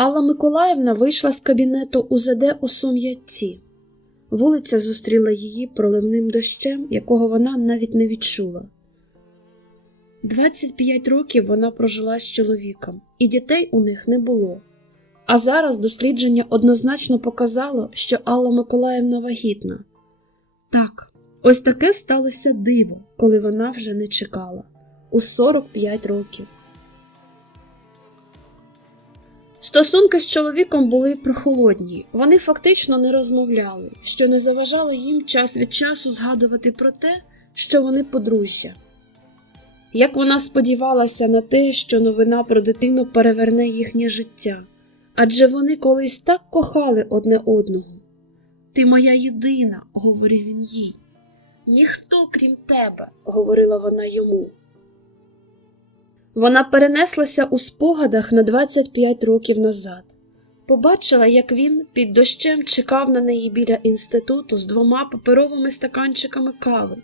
Алла Миколаївна вийшла з кабінету УЗД у Сум'ятці. Вулиця зустріла її проливним дощем, якого вона навіть не відчула. 25 років вона прожила з чоловіком, і дітей у них не було. А зараз дослідження однозначно показало, що Алла Миколаївна вагітна. Так, ось таке сталося диво, коли вона вже не чекала у 45 років. Стосунки з чоловіком були прохолодні, вони фактично не розмовляли, що не заважало їм час від часу згадувати про те, що вони подружжя. Як вона сподівалася на те, що новина про дитину переверне їхнє життя, адже вони колись так кохали одне одного. Ти моя єдина, говорив він їй. Ніхто крім тебе, говорила вона йому. Вона перенеслася у спогадах на 25 років назад. Побачила, як він під дощем чекав на неї біля інституту з двома паперовими стаканчиками кави,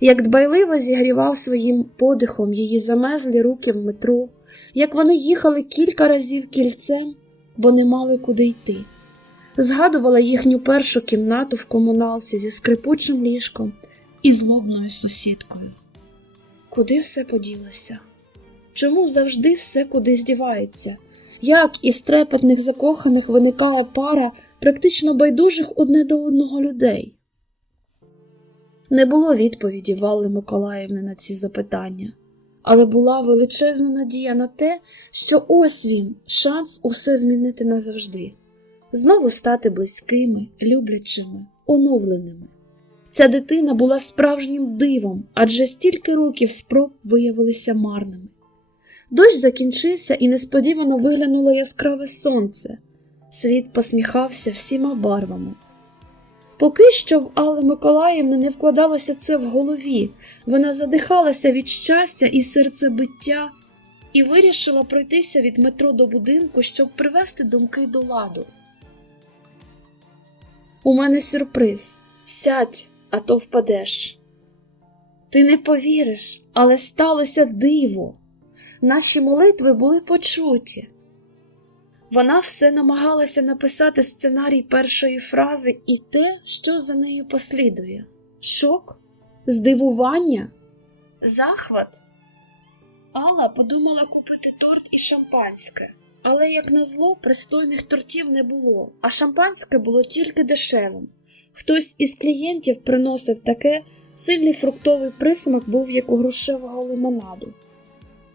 як дбайливо зігрівав своїм подихом її замезлі руки в метро, як вони їхали кілька разів кільцем, бо не мали куди йти. Згадувала їхню першу кімнату в комуналці зі скрипучим ліжком і злобною сусідкою. Куди все поділося? Чому завжди все кудись дівається? Як із трепетних закоханих виникала пара практично байдужих одне до одного людей? Не було відповіді Валли Миколаївни на ці запитання, але була величезна надія на те, що ось він шанс усе змінити назавжди, знову стати близькими, люблячими, оновленими. Ця дитина була справжнім дивом, адже стільки років спроб виявилися марними. Дощ закінчився і несподівано виглянуло яскраве сонце. Світ посміхався всіма барвами. Поки що в Алли Миколаївни не вкладалося це в голові, вона задихалася від щастя і серцебиття і вирішила пройтися від метро до будинку, щоб привести думки до ладу. У мене сюрприз. Сядь, а то впадеш. Ти не повіриш, але сталося диво. Наші молитви були почуті. Вона все намагалася написати сценарій першої фрази і те, що за нею послідує: шок, здивування, захват. Алла подумала купити торт і шампанське, але, як назло, пристойних тортів не було, а шампанське було тільки дешевим. Хтось із клієнтів приносив таке, сильний фруктовий присмак був як у грушевого лимонаду.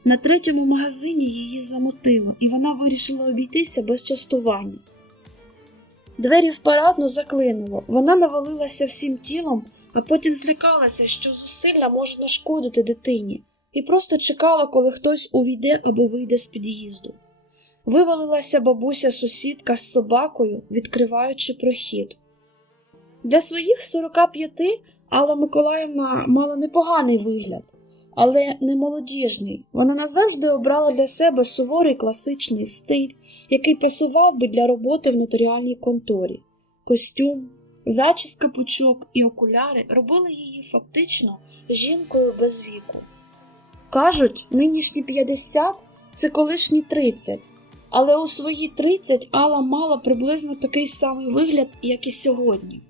На третьому магазині її замотило, і вона вирішила обійтися без частування. Двері в парадну заклинуло, вона навалилася всім тілом, а потім злякалася, що зусилля може нашкодити дитині, і просто чекала, коли хтось увійде або вийде з під'їзду. Вивалилася бабуся сусідка з собакою, відкриваючи прохід. Для своїх 45 Алла Миколаївна мала непоганий вигляд але не молодіжний. Вона назавжди обрала для себе суворий класичний стиль, який пасував би для роботи в нотаріальній конторі. Костюм, зачіска пучок і окуляри робили її фактично жінкою без віку. Кажуть, нинішні 50 це колишні 30, але у свої 30 Алла мала приблизно такий самий вигляд, як і сьогодні.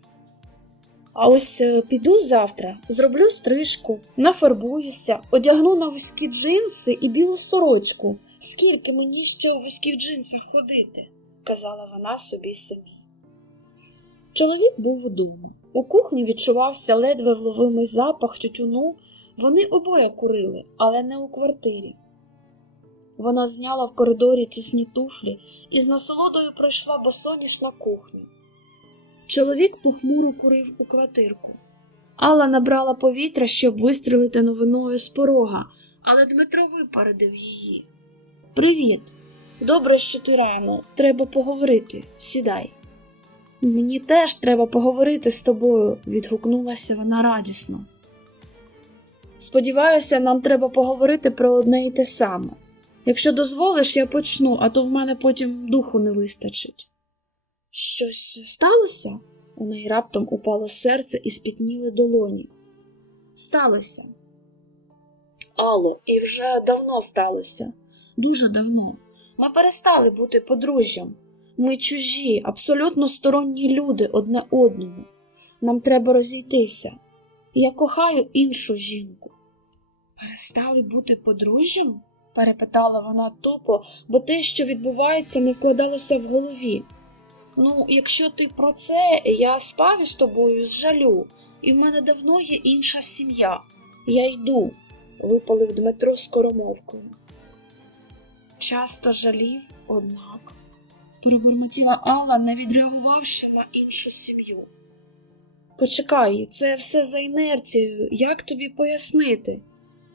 А ось е, піду завтра, зроблю стрижку, нафарбуюся, одягну на вузькі джинси і білу сорочку. Скільки мені ще у вузьких джинсах ходити, казала вона собі самій. Чоловік був удома. У кухні відчувався ледве вловимий запах тютюну. Вони обоє курили, але не у квартирі. Вона зняла в коридорі тісні туфлі і з насолодою пройшла босоніж на кухню. Чоловік похмуро курив у квартирку. Алла набрала повітря, щоб вистрілити новиною з порога, але Дмитро випередив її. Привіт. Добре, що ти рано. Треба поговорити. Сідай. Мені теж треба поговорити з тобою, відгукнулася вона радісно. Сподіваюся, нам треба поговорити про одне і те саме. Якщо дозволиш, я почну, а то в мене потім духу не вистачить. Щось сталося? У неї раптом упало серце і спітніли долоні. Сталося. Алло, і вже давно сталося, дуже давно. Ми перестали бути подружжям. Ми чужі, абсолютно сторонні люди одне одному. Нам треба розійтися. Я кохаю іншу жінку. Перестали бути подружжям? перепитала вона тупо, бо те, що відбувається, не вкладалося в голові. Ну, якщо ти про це, я спав із тобою з жалю, і в мене давно є інша сім'я. Я йду, випалив Дмитро скоромовкою. Часто жалів, однак, пробурмотіла Алла, не відреагувавши на іншу сім'ю. Почекай, це все за інерцією, як тобі пояснити?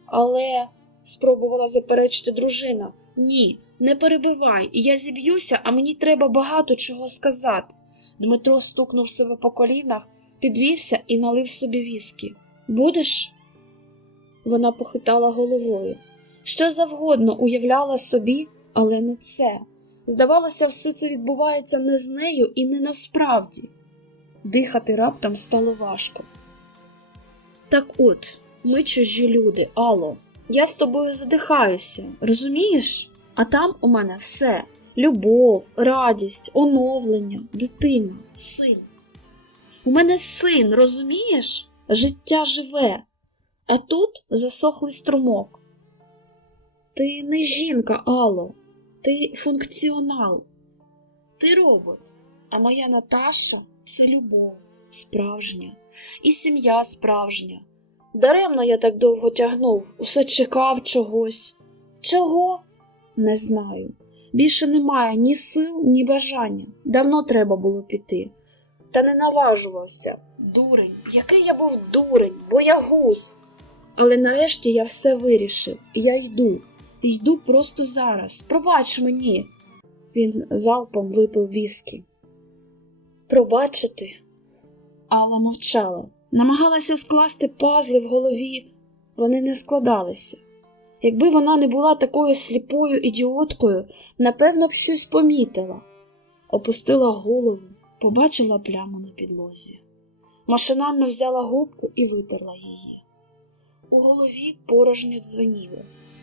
Але, спробувала заперечити дружина, ні, не перебивай, я зіб'юся, а мені треба багато чого сказати. Дмитро стукнув себе по колінах, підвівся і налив собі віскі. Будеш? Вона похитала головою. Що завгодно уявляла собі, але не це. Здавалося, все це відбувається не з нею і не насправді. Дихати раптом стало важко. Так от, ми чужі люди, Алло, я з тобою задихаюся, розумієш? А там у мене все: любов, радість, оновлення, дитина, син. У мене син, розумієш? Життя живе, а тут засохлий струмок. Ти не жінка, Алло, ти функціонал, ти робот, а моя Наташа це любов, справжня, і сім'я справжня. Даремно я так довго тягнув, усе чекав чогось. Чого? Не знаю. Більше немає ні сил, ні бажання. Давно треба було піти. Та не наважувався. Дурень, який я був дурень, боягуз. Але нарешті я все вирішив. Я йду. Йду просто зараз. Пробач мені. Він залпом випив віскі. Пробачити. Алла мовчала, намагалася скласти пазли в голові, вони не складалися. Якби вона не була такою сліпою ідіоткою, напевно б щось помітила. Опустила голову, побачила пляму на підлозі. Машинально взяла губку і витерла її. У голові порожньо дзвеніло.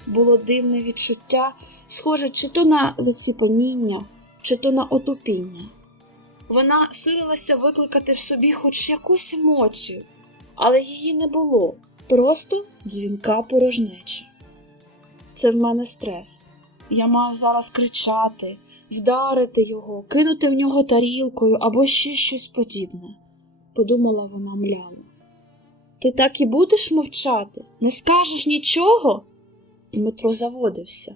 Було дивне відчуття, схоже чи то на заціпаніння, чи то на отупіння. Вона силилася викликати в собі хоч якусь емоцію, але її не було, просто дзвінка порожнеча. Це в мене стрес. Я маю зараз кричати, вдарити його, кинути в нього тарілкою або ще щось подібне, подумала вона мляво. Ти так і будеш мовчати? Не скажеш нічого? Дмитро заводився.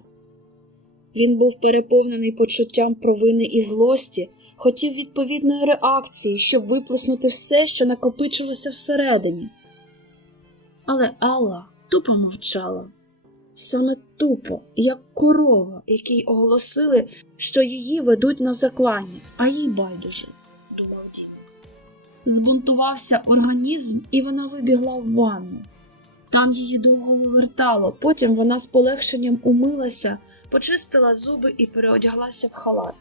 Він був переповнений почуттям провини і злості, хотів відповідної реакції, щоб виплеснути все, що накопичилося всередині. Але Алла тупо мовчала, саме тупо, як корова, якій оголосили, що її ведуть на заклання, а їй байдуже, думав Дім. Збунтувався організм, і вона вибігла в ванну. Там її довго вивертало, потім вона з полегшенням умилася, почистила зуби і переодяглася в халат.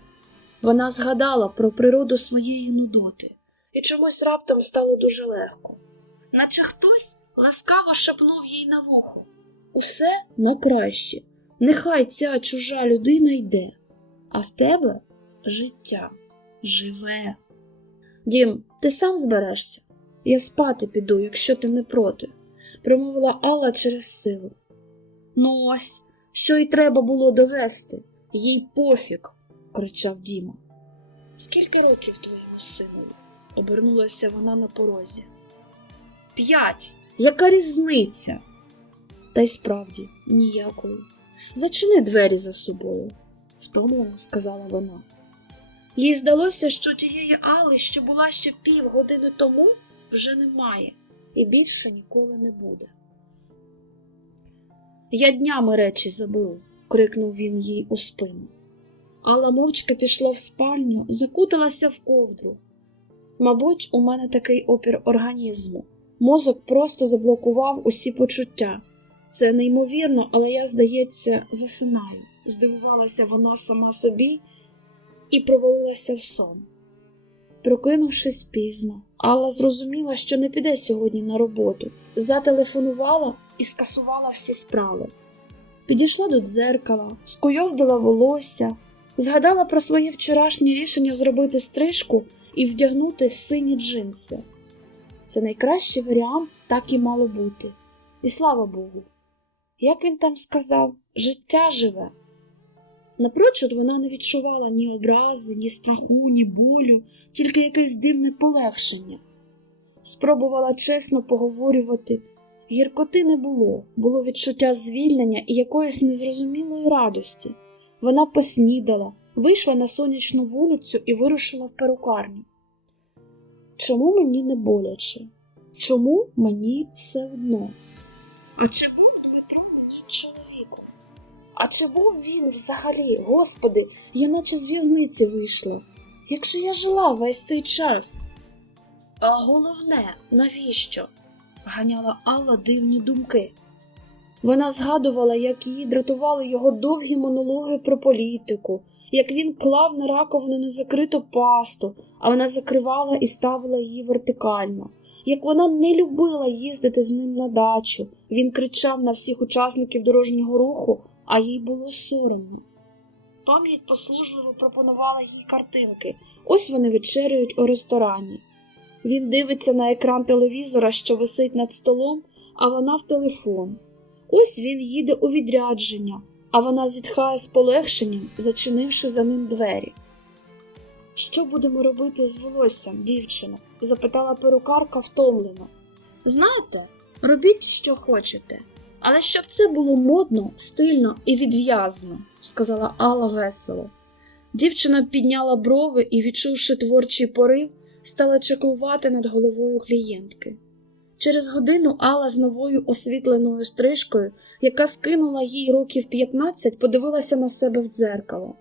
Вона згадала про природу своєї нудоти, і чомусь раптом стало дуже легко, наче хтось ласкаво шепнув їй на вухо. Усе на краще, нехай ця чужа людина йде, а в тебе життя живе. Дім, ти сам зберешся? Я спати піду, якщо ти не проти, промовила Алла через силу. Ну ось, що й треба було довести, їй пофіг кричав Діма. Скільки років твоєму синові? обернулася вона на порозі. П'ять. Яка різниця? Та й справді ніякої. Зачини двері за собою, втомлено сказала вона. Їй здалося, що тієї Али, що була ще півгодини тому, вже немає і більше ніколи не буде. Я днями речі заберу, крикнув він їй у спину. Алла мовчки пішла в спальню, закуталася в ковдру. Мабуть, у мене такий опір організму. Мозок просто заблокував усі почуття. Це неймовірно, але я, здається, засинаю. Здивувалася вона сама собі і провалилася в сон. Прокинувшись пізно, Алла зрозуміла, що не піде сьогодні на роботу, зателефонувала і скасувала всі справи. Підійшла до дзеркала, скуйовдила волосся, згадала про своє вчорашнє рішення зробити стрижку і вдягнути сині джинси. Це найкращий варіант, так і мало бути. І слава Богу. Як він там сказав, життя живе. Напрочуд вона не відчувала ні образи, ні страху, ні болю, тільки якесь дивне полегшення. Спробувала чесно поговорювати. Гіркоти не було, було відчуття звільнення і якоїсь незрозумілої радості. Вона поснідала, вийшла на сонячну вулицю і вирушила в перукарню. Чому мені не боляче? Чому мені все одно? А чи чоловіком? А чи був він взагалі, господи, я наче з в'язниці вийшла. Як же я жила весь цей час? А головне, навіщо? ганяла Алла дивні думки. Вона згадувала, як її дратували його довгі монологи про політику, як він клав на раковину незакриту пасту, а вона закривала і ставила її вертикально, як вона не любила їздити з ним на дачу. Він кричав на всіх учасників дорожнього руху, а їй було соромно. Пам'ять послужливо пропонувала їй картинки. Ось вони вечеряють у ресторані. Він дивиться на екран телевізора, що висить над столом, а вона в телефон. Ось він їде у відрядження, а вона зітхає з полегшенням, зачинивши за ним двері. Що будемо робити з волоссям, дівчино? запитала перукарка втомлено. Знаєте, робіть, що хочете, але щоб це було модно, стильно і відв'язно, сказала Алла весело. Дівчина підняла брови і, відчувши творчий порив, стала чеклувати над головою клієнтки. Через годину Алла з новою освітленою стрижкою, яка скинула їй років 15, подивилася на себе в дзеркало.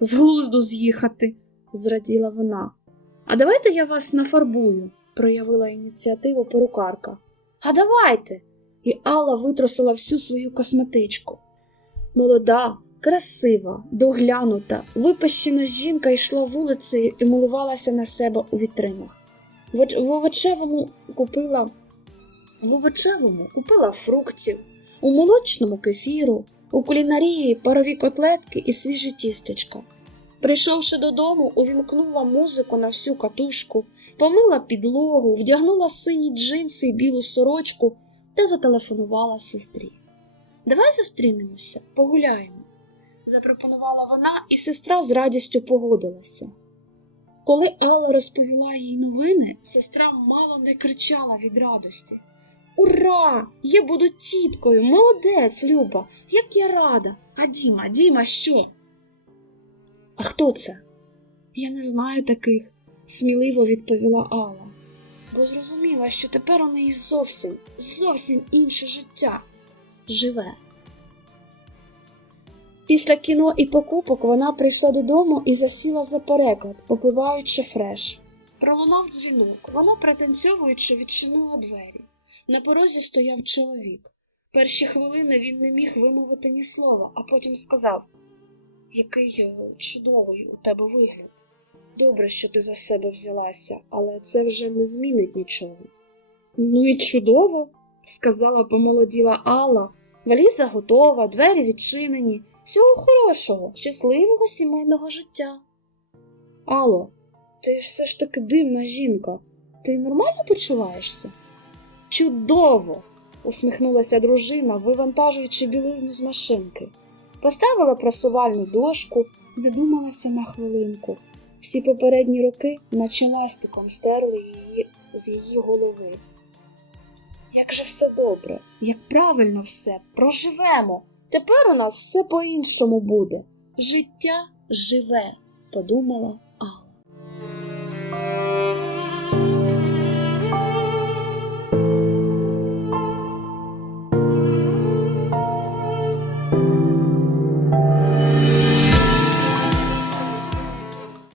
З глузду з'їхати, зраділа вона. А давайте я вас нафарбую, проявила ініціативу перукарка. А давайте. І Алла витрусила всю свою косметичку. Молода, красива, доглянута, випащена жінка йшла вулицею і милувалася на себе у вітринах. В в овочевому купила в овочевому купила фруктів, у молочному кефіру, у кулінарії парові котлетки і свіжі тістечка. Прийшовши додому, увімкнула музику на всю катушку, помила підлогу, вдягнула сині джинси і білу сорочку та зателефонувала сестрі. Давай зустрінемося, погуляємо, запропонувала вона, і сестра з радістю погодилася. Коли Алла розповіла їй новини, сестра мало не кричала від радості. Ура! Я буду тіткою, молодець, Люба, як я рада. А Діма, Діма, що? А хто це? Я не знаю таких, сміливо відповіла Алла, бо зрозуміла, що тепер у неї зовсім, зовсім інше життя живе. Після кіно і покупок вона прийшла додому і засіла за переклад, попиваючи фреш. Пролунав дзвінок. Вона, пританцьовуючи, відчинила двері. На порозі стояв чоловік. Перші хвилини він не міг вимовити ні слова, а потім сказав: Який е, чудовий у тебе вигляд. Добре, що ти за себе взялася, але це вже не змінить нічого. Ну і чудово, сказала помолоділа Алла. Валіза готова, двері відчинені. Всього хорошого, щасливого сімейного життя. Алло, ти все ж таки дивна жінка. Ти нормально почуваєшся? Чудово! усміхнулася дружина, вивантажуючи білизну з машинки. Поставила прасувальну дошку, задумалася на хвилинку. Всі попередні роки, наче ластиком, стерли її з її голови. Як же все добре, як правильно все, проживемо. Тепер у нас все по-іншому буде. Життя живе, подумала